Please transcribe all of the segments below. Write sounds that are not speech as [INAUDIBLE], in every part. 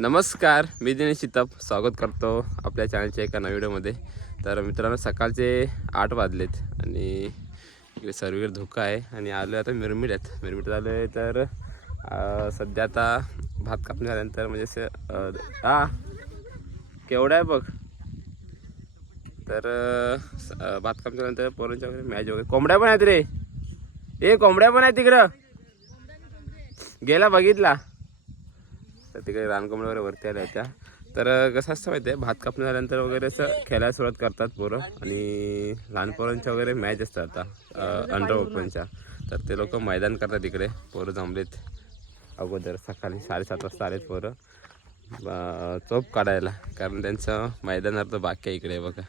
नमस्कार मी दिनेश चितप. स्वागत करतो आपल्या चॅनलच्या एका नव्या व्हिडिओमध्ये तर मित्रांनो सकाळचे आठ वाजलेत आणि इकडे सर्वीकडे धोका आहे आणि आलो आता मिरमिड्यात. मिरमिड्यात आलो आहे तर सध्या आता भात कापणी झाल्यानंतर म्हणजे असं हा केवढा आहे बघ. तर भात कापणी झाल्यानंतर पोरांच्या वगैरे मॅच वगैरे. कोंबड्या पण आहेत रे. ए कोंबड्या पण आहेत तिकडं गेला बघितला. तर तिकडे रानकोंबड्या वगैरे वरती आल्या होत्या तर कसं असतं माहिती आहे भात कापणी झाल्यानंतर वगैरे असं खेळायला सुरुवात करतात पोरं आणि लहान पोरांच्या वगैरे मॅच असतात आता अंडर ओपनच्या तर ते लोक मैदान करतात इकडे पोरं जमलेत अगोदर सकाळी साडेसात वाजता आलेत पोरं. ब- चोप काढायला कारण त्यांचं मैदानार्थ बाकी आहे इकडे बघा.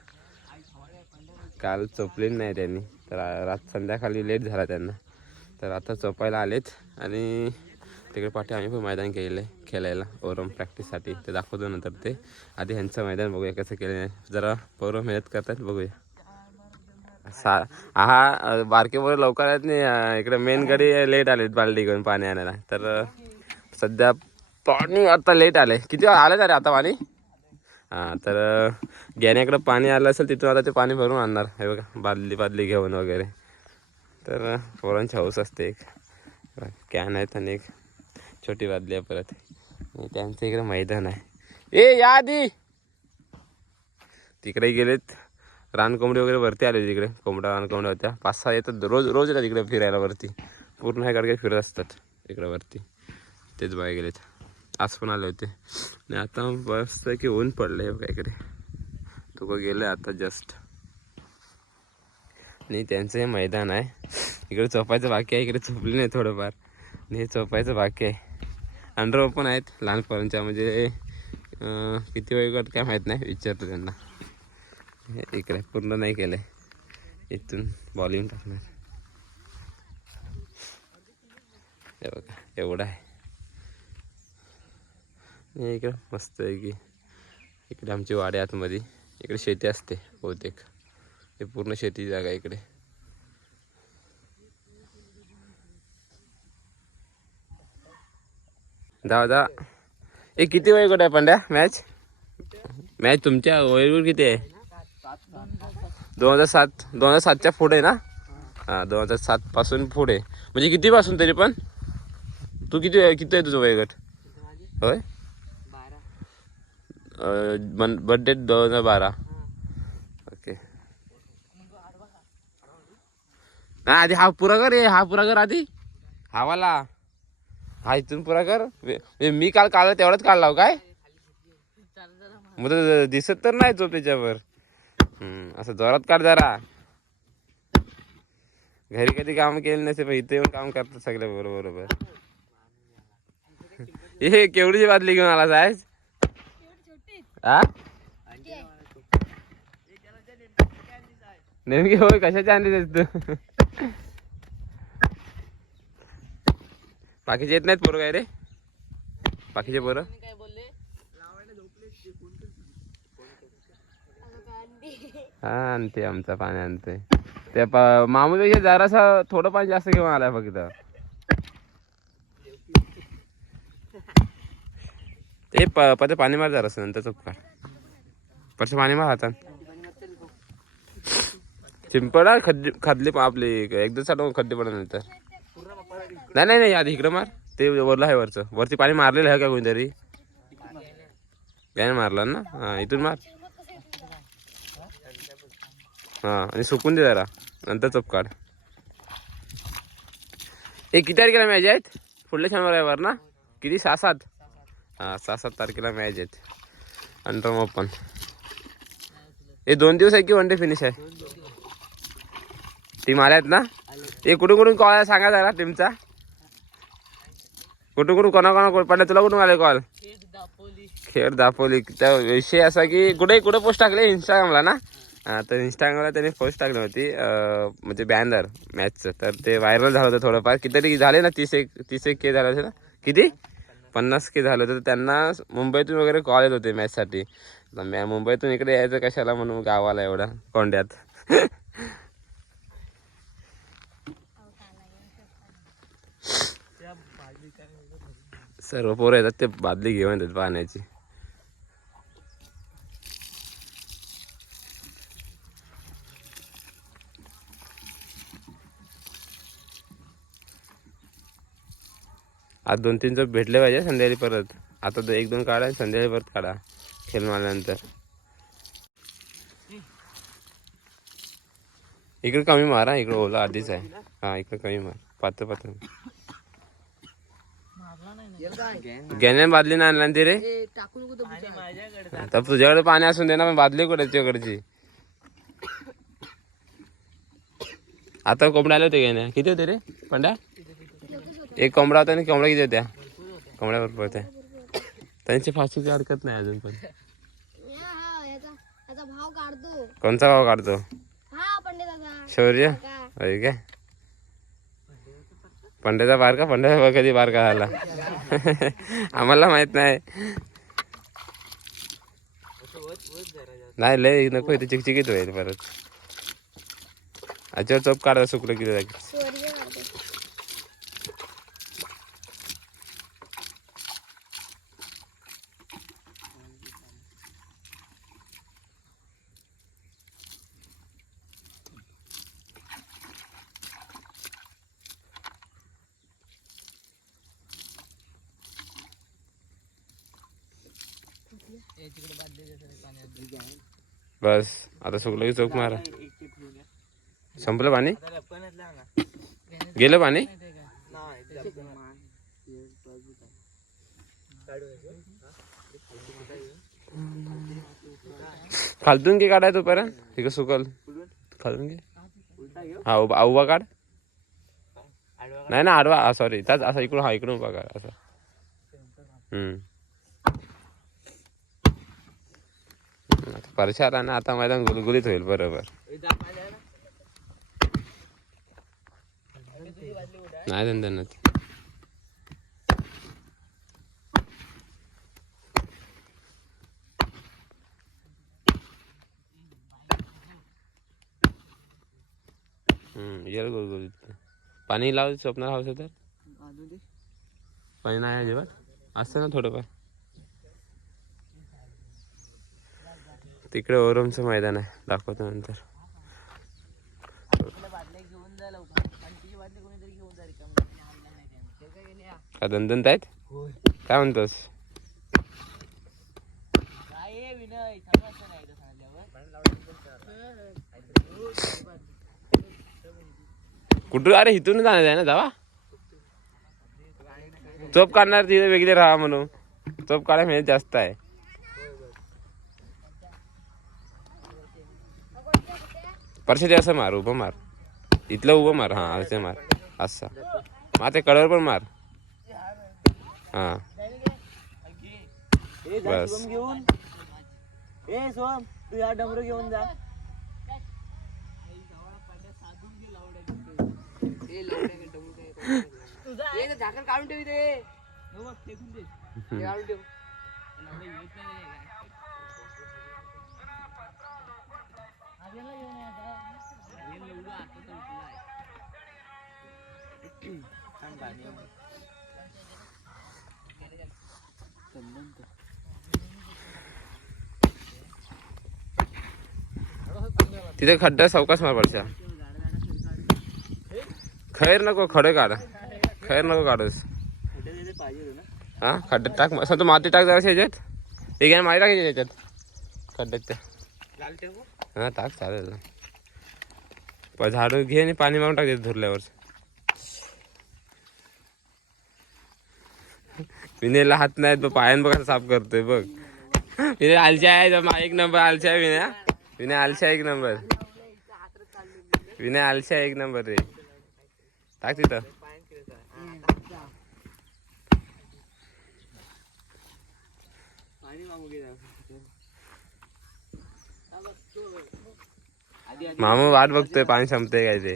काल चोपलेली नाही त्यांनी तर रात संध्याकाळी लेट झाला त्यांना. तर आता चोपायला आलेत आणि तिकडे पाठी आम्ही पण मैदान केलेलं आहे खेळायला ओरम प्रॅक्टिससाठी ते दाखवतो नंतर ते. आधी ह्यांचं मैदान बघूया कसं केलं जरा पोरं मेहनत करतात बघूया. सा हा बारके पोरं लवकर आहेत नाही इकडे मेन गाडी लेट आले बालडी घेऊन पाणी आणायला. तर सध्या पाणी आता लेट आलंय. किती आलं अरे आता पाणी? हां तर अ, पाणी आलं असेल तिथून आता ते पाणी भरून आणणार. हे बघा बादली बादली घेऊन वगैरे. तर पोरांची हौस असते एक. कॅन आहेत आणि एक छोटी बादली आहे परत. आणि त्यांचं इकडे मैदान आहे. ए या आधी! तिकडे गेलेत. रानकोंबडी वगैरे वरती आले तिकडे. कोंबड्या रानकोंबड्या होत्या. पाच सहा येतात. रोज रोज येतात इकडे फिरायला वरती. पूर्ण हे गाडगे फिरत असतात इकडे वरती. तेच बाहेर गेलेत. आज पण आले होते. आणि आता बस की ऊन पडलं आहे बघा इकडे तो गेलं आता जस्ट आणि त्यांचं हे मैदान आहे. इकडे चोपायचं बाकी आहे इकडे चोपली नाही थोडंफार. हे चोपायचं बाकी आहे. अंडर पण आहेत लहानपणच्या म्हणजे किती वेळ काय माहीत नाही विचारतो त्यांना. हे इकडे पूर्ण नाही केलं आहे इथून बॉलिंग टाकणार. हे बघा एवढं आहे. इकडं मस्त आहे की इकडे आमची वाडे आतमध्ये इकडे शेती असते बहुतेक. हे पूर्ण शेती जागा इकडे. दहा दहा ए किती वय आहे पंड्या? मॅच? मॅच तुमच्या वयवर किती आहे? दोन हजार सात दोन हजार सातच्या पुढे ना? हां दोन हजार सात पासून पुढे. म्हणजे किती पासून तरी पण? तू किती किती आहे तुझं वयोगट? होय? बर्थडे दोन हजार बारा. ओके. नाही आधी हा पुरा कर रे हा पुरा कर आधी. हा वाला. हा इथून पुरा कर. वे- मी काल काढला तेवढाच काढला हो, काय? मग तर दिसत तर नाही झोप त्याच्यावर हम्म, असं जोरात काढ जरा. घरी कधी काम केलं नसे पण इथे येऊन काम करतात सगळे बरोबर बरोबर. [LAUGHS] हे केवढीची बादली घेऊन आला साहेब हा नेमकी होय कशाच्या आणली तू? बाकीचे येत नाहीत पोरं काय रे? बाकीचे पोरं? हा आणते आमचा पाणी आणते. ते मामूपेक्षा जरासा थोडं पाणी जास्त घेऊन आलाय फक्त. ते प पते पाणी मार जरासं नंतर चुप काढ परत पाणी मार हातात सिंपल आहे खड्डे खादली आपली एकदा साठवून खड्डे पडा नंतर. नाही नाही नाही आधी इकडं मार. ते वरलं आहे वरचं. वरती पाणी मारलेलं आहे का कोणीतरी? काय मारला ना? हा इथून मार. हा आणि सुकून दे जरा. नंतर चप काढ. एक किती तारखेला मॅच आहेत? पुढल्या शनिवार ना? किती? सहा सात हा सहा सात तारखेला मॅच आहेत. अंडर ओपन हे दोन दिवस आहे की वन डे फिनिश आहे? टीम आहेत ना? ते कुठून कुठून कॉल आहे सांगा जरा टीमचा कुठून कुठून कोणा कोणा पडला तुला कुठून आले कॉल खेळ दापोली. त्या विषय असा की कुठे कुठे पोस्ट टाकले? इंस्टाग्रामला ना? तर इंस्टाग्रामला त्यांनी पोस्ट टाकली होती म्हणजे बॅनर मॅचचं तर ते व्हायरल झालं होतं थोडंफार. कितीतरी झाले ना तीस एक तीस एक के झालं असेल ना? किती? पन्नास के झालं होतं. तर त्यांना मुंबईतून वगैरे कॉल येत होते मॅचसाठी मॅ मुंबईतून इकडे यायचं कशाला म्हणून गावाला एवढा कोंड्यात. [LAUGHS] सर्व पोरं येतात ते बादली घेऊन येतात पाण्याची. आज दोन तीन चोप भेटले पाहिजे संध्याकाळी परत. आता तर एक दोन काढा आणि संध्याकाळी परत काढा खेळ मारल्यानंतर. इकडं कमी मारा इकडं ओला आधीच आहे. हा इकडं कमी मार. पात्र पात्र गॅने बादली नाही आणला ना ती रे? टाकू नको तो आता तुझ्याकडे पाणी असून दे ना पण बादली कुठे तुझ्याकडची? आता कोंबड्या आले होते गॅने किती होते रे पंड्या? एक कोंबडा होता आणि कोंबड्या किती होत्या? कोंबड्या भरपूर होत्या. त्यांची फाशीची हरकत नाही अजून पण. हा याचा भाव काढतो. हा शौर्य? का होय काय? पंड्याचा बारका पंड्याचा कधी बारका झाला? आम्हाला माहीत नाही. नाही लय नको इथे चिकचिकीत होईल परत. अच्छा चोप काढा सुकलं किती जागी स्वर्ग काढतो बस आता सुकलं की चोप मारा. संपलं पाणी? गेलं पाणी? खालतून घे काढाय तो पर्यंत ठीक सुकल. खालून घे. हा उभा उभा काढ. नाही ना आडवा सॉरी त्याच असा इकडून हा इकडून उभा काढ असा. हम्म. आणि आता मैदान गुलगुलीत होईल बरोबर. नाही धंदा हम्म येईल गुलगुलीत. पाणी लाव स्वप्नाला हवं तर. पाणी नाही अजिबात. असतं ना थोडंफार. तिकडे ओरमचं मैदान आहे. दाखवतो नंतर. का दंदंत आहेत? काय म्हणतोस? कुठं अरे इथून जाणार आहे ना जावा. चोप काढणार तिथे वेगळे राहा म्हणून. चोप काढायला मेहनत जास्त आहे. परशाचे असं मार उभं मार. इथलं उभं मार हा असं मार. असं. मग ते कळवर पण मार. हा. बस. घेऊन. ए सोम तू या डमरू घेऊन जा. झाकण काढून ठेवी ते काढून ठेव. तिथे खड्डा सावकाश मार पडशा खैर नको खडे काढ. खैर नको काढूस. हा खड्ड्यात टाक. असं तू माती टाक जरा याच्यात. एक आहे माती टाकायची याच्यात. खड्ड्यात त्या हा टाक चालेल. झाडू घे आणि पाणी मारून टाक धुरल्यावर. विनेला हात नाहीत बघ पायान बघा साफ करतोय बघ. विनय आलशा आहे जमा एक नंबर आलशा आहे विनय विनय आलशा एक नंबर. विनय आलशा एक नंबर रे. टाक तिथं. मामा वाट बघतोय पाणी संपते काय ते.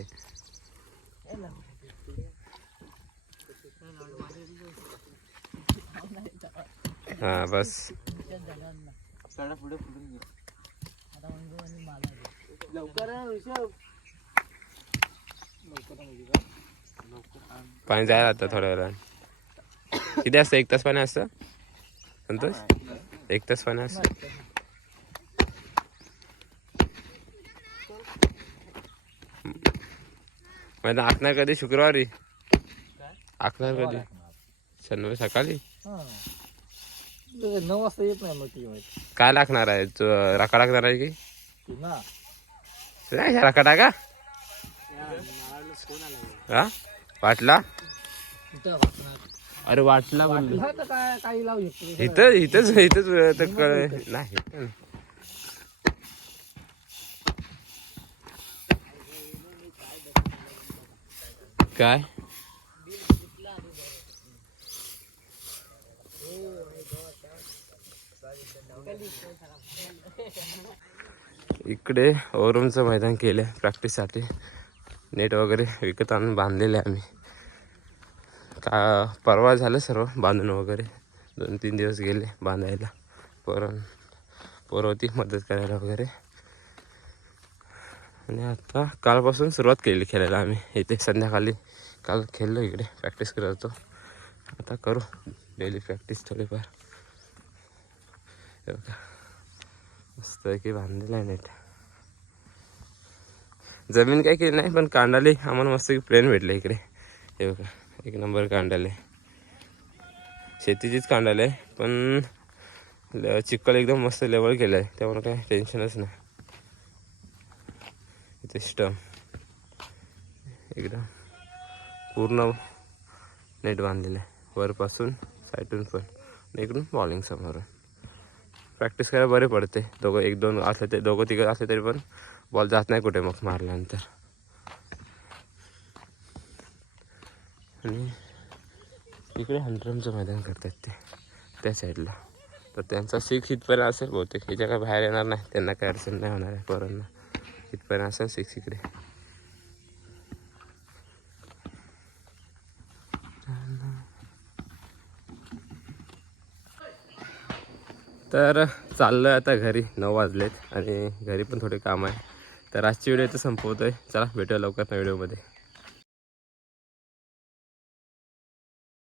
हा बस. पाणी जायला आता थोड्या वेळा किती असतं? एक तास पाणी असतं? संतोष? एक तास पाणी असतं? मग आखणार कधी? शुक्रवारी? आखणार कधी? शनिवारी सकाळी? नऊ वाजता येत नाही मग ती माहिती. काय लागणार आहे? च- राखा लागणार आहे की? ती ना. नाही, राखा का हा? वाटला? अरे वाटला बोललो. तर काय काही लावू शकतो. इथं इथंच इथंच तर कळ नाही इथं नाही. काय? इकडे ओरूमचं मैदान केलं प्रॅक्टिससाठी. नेट वगैरे विकत आणून बांधलेले आम्ही. का परवा झालं सर्व बांधून वगैरे. दोन तीन दिवस गेले बांधायला. पोरण पोरं होती मदत करायला वगैरे. आणि आता कालपासून सुरुवात केली खेळायला आम्ही. इथे संध्याकाळी काल खेळलो इकडे प्रॅक्टिस करत होतो. आता करू. डेली प्रॅक्टिस थोडीफार. का मस्त की बांधलेलं आहे नेट. जमीन काय केली नाही पण कांडाले आम्हाला मस्त प्लेन भेटले इकडे. हे बघा एक नंबर कांडाले. शेतीचीच कांडाले पण ल- चिखल एकदम मस्त लेवल केलं आहे. त्यामुळे काय टेन्शनच नाही. इथे स्टम एकदम पूर्ण नेट बांधलेलं आहे. वरपासून साईडून पण. इकडून बॉलिंग समोरून. प्रॅक्टिस करायला बरे पडते. दोघं एक दोन असले ते दोघं तिघं असले तरी पण बॉल जात नाही कुठे मग मारल्यानंतर. आणि इकडे हंड्रमचं मैदान करतात ते त्या साईडला तर त्यांचा सिक्स इथपर्यंत असेल बहुतेक. हे जगा बाहेर येणार नाही. त्यांना काय अडचण नाही होणार आहे पोरांना. इथपर्यंत असेल सिक्स इकडे. तर चाललं आहे आता घरी. नऊ वाजलेत आणि घरी पण थोडे काम आहे. तर आजची व्हिडिओ इथं आहे चला भेटूया लवकर नव्या व्हिडिओमध्ये